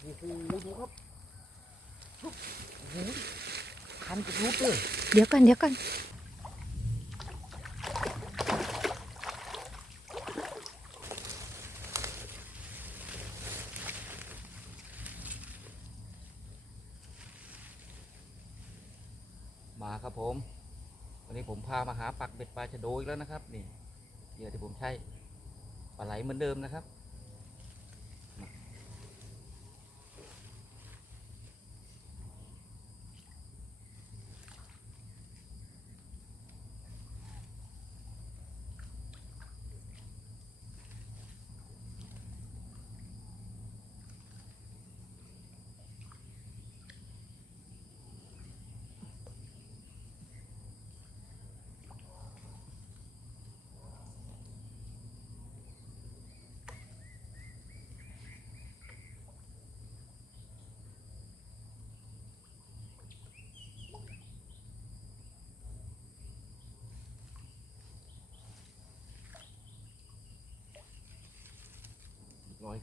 โอ้โหดูครับโอ้โหคันกับรุดเลยเดี๋ยวก่อนเดี๋ยวก่อนมาครับผม วันนี้ผมพามาหาปักเบ็ดปลาชะโดอีกแล้วนะครับ นี่เหยื่อที่ผมใช้ปลาไหลเหมือนเดิมนะครับ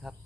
ครับ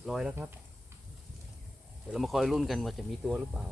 รียบร้อยแล้วครับ เดี๋ยวเรามาคอยรุ่นกันว่าจะมีตัวหรือเปล่า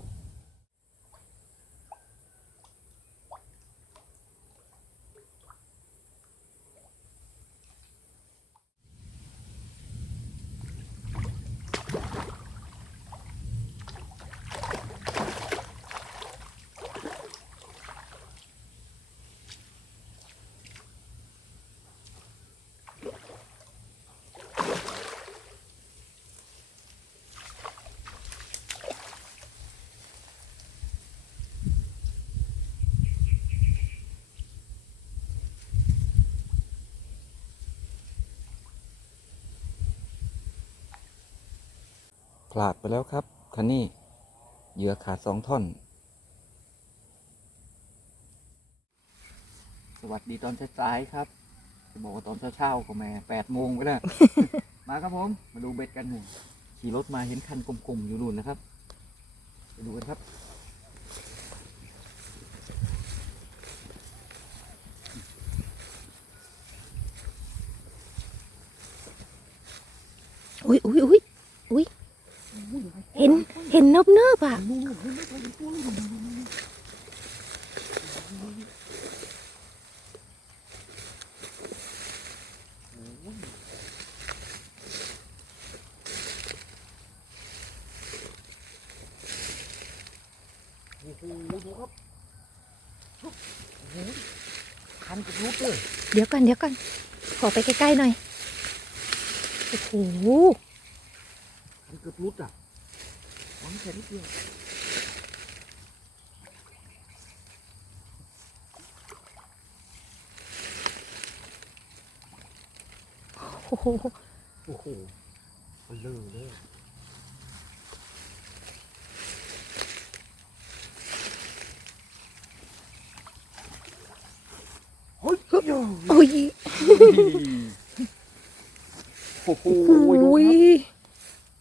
ลาดไปแล้วครับ คันนี้ เหยื่อขาดสองท่อน สวัสดีตอนสายๆครับ จะบอกว่าตอนเช้าๆก็แม่แปดโมงไปแล้ว มาครับผม มาดูเบ็ดกันหนึ่งขี่รถมาเห็นคันกลมๆ อยู่นู่นนะครับ ไปดูกันครับ อุ้ยอุ้ยอุ้ยเห็นเห็นนบเนิบอะ โอ้โหดูครับโอ้โหคันกับรุดเลยเดี๋ยวก่อนเดี๋ยวก่อนขอไปใกล้ๆหน่อย โอ้โหคันเกือบรุดอะ หวังแค่นิดเดียวโอ้โหโอ้โหมันเลื่อเลยเฮ้ยเฮ้ยโอ้ยโอ้โหโอ้ดูยครับ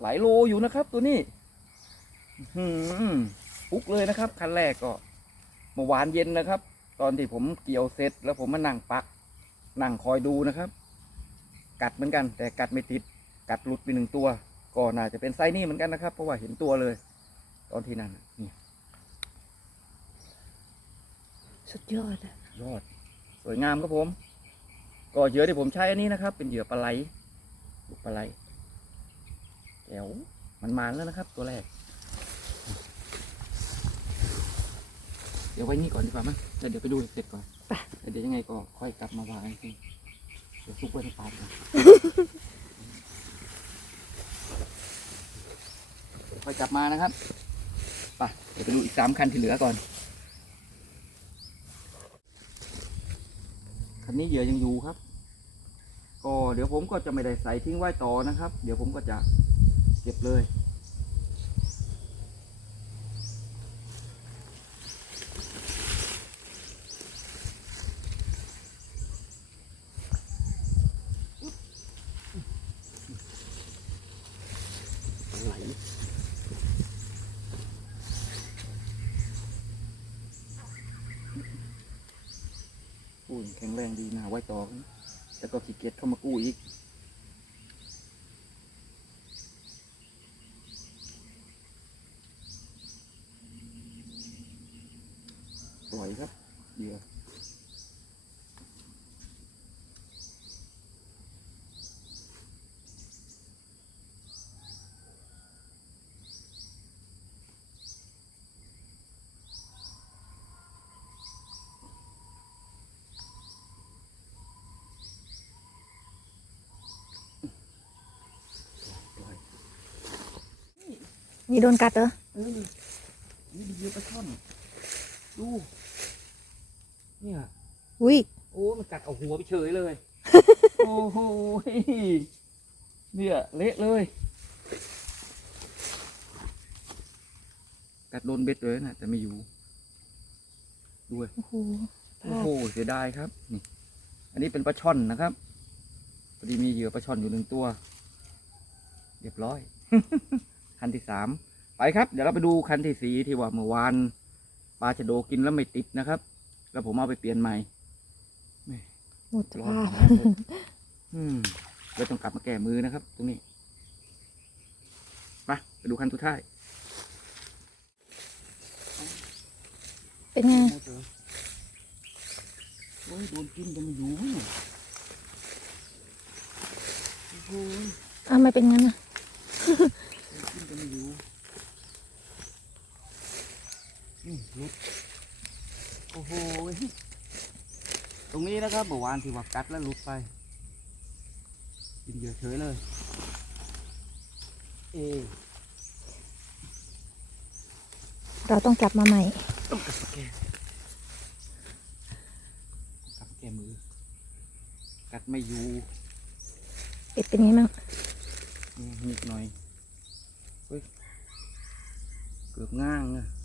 หลายโลอยู่นะครับตัวนี้หืม ปุ๊กเลยนะครับ คันแรกก็เมื่อวานเย็นนะครับ ตอนที่ผมเกี่ยวเสร็จ แล้วผมมานั่งปัก นั่งคอยดูนะครับ กัดเหมือนกัน แต่กัดไม่ติด กัดหลุดไปหนึ่งตัว ก็น่าจะเป็นไซส์นี้เหมือนกันนะครับ เพราะว่าเห็นตัวเลย ตอนที่นั่นน่ะนี่สุดยอดอะยอด สวยงามครับผม ก็เหยื่อที่ผมใช้อันนี้นะครับ เป็นเหยื่อปลาไหลลูกปลาไหลแก้วมันมาแล้วนะครับ ตัวแรก ดี๋ยวไว้นี่ก่อนดีกว่ามั้งแล้วเดี๋ยวไปดูเสร็จก่อนไป แล้วเดี๋ยวยังไงก็ค่อยกลับมาวางอีกทีเดี๋ยวซุกไว้ในปากก่อนค่อยกลับมานะครับไปเดี๋ยวไปดูอีกสามคันที่เหลือก่อน คันนี้เหยื่อยังอยู่ครับ ก็เดี๋ยวผมก็จะไม่ได้ใส่ทิ้งไว้ต่อนะครับ เดี๋ยวผมก็จะเก็บเลย แข็งแรงดีนะไว้ต่อกันแต่ก็ขี้เกียจเข้ามากู้อีกสวยครับเดี๋ยว นี่โดนกัดเหรอเออนี่เหยื่อปลาช่อนดูเนี่ยอุ้ยโอ้มันกัดเอาหัวไปเฉยเลย โอ้โหเนี่ยเละเลย กัดโดนเบ็ดเลยนะแต่ไม่อยู่ด้วยโอ้โหพโอ้ลาดโหเสียดายครับนี่ อันนี้เป็นปลาช่อนนะครับพอดีมีเหยื่อปลาช่อนอยู่หนึ่งตัว เรียบร้อย คันที่สาม ไปครับ เดี๋ยวเราไปดูคันที่สี่ที่ว่าเมื่อวานปลาชะโดกินแล้วไม่ติดนะครับ แล้วผมเอาไปเปลี่ยนใหม่หมดสร้อนภาพร้อนเลยอืมเลยต้องกลับมาแก้มือนะครับ ตรงนี้มาไปดูคันสุดท้าย เป็นไงโอ้ยโดนกินจะไม่อยู่มั้งเนี่ยโอ้โหอ้าวไม่เป็นงั้นอะโดนกินจะไม่อยู่นี่ห ลุดโอ้โห ตรงนี้นะครับเมื่อวานที่ว่ากัดแล้วหลุดไป กินเยอะเฉยเลย เอเราต้องกลับมาใหม่ ต้องกลับมาแก้กลับมาแก้มือ กัดไม่อยู่เป็ดเป็นไงบ้างนี่นิดหน่อยเฮ้ยเกือบง้างอะว้าวยืด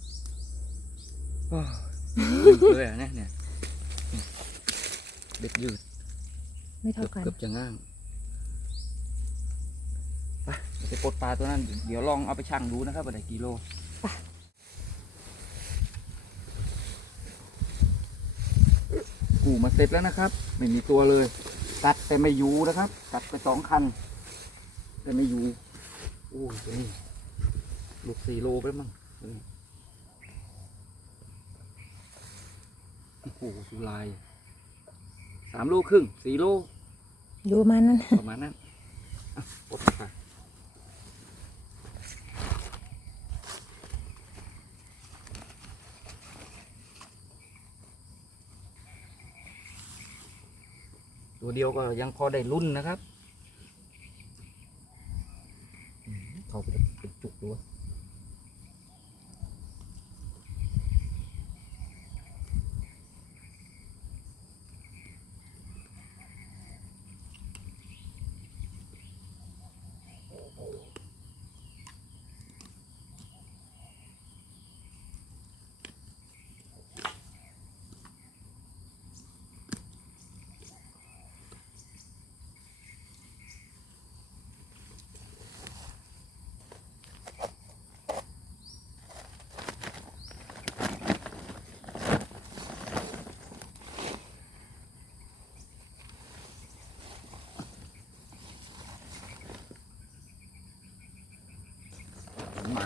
เลยอะเนี่ยเนี่ยเด็ดยืดไม่เกืเท่าอบกันเกือบจะง้างไปเดี๋ยวไปปลดปลาตัวนั้น เดี๋ยวลองเอาไปชั่งดูนะครับว่าได้กี่โลกูมาเสร็จแล้วนะครับ ไม่มีตัวเลย ตัดแต่ไม่อยู่นะครับ ตัดไปสองคัน แต่ไม่อยู่โอ้ยตัวนี้ลูกสี่โลไปแล้วมั้งตัวนี้ โอ้โหสุลายสามโลครึ่งสี่โลอยู่ประมาณนั้นประมาณนั้นอะปลดค่ะตัวเดียวก็ยังพอได้รุ่นนะครับอืมเขาไปเป็นจุกด้วย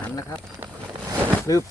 นนะครับลึบ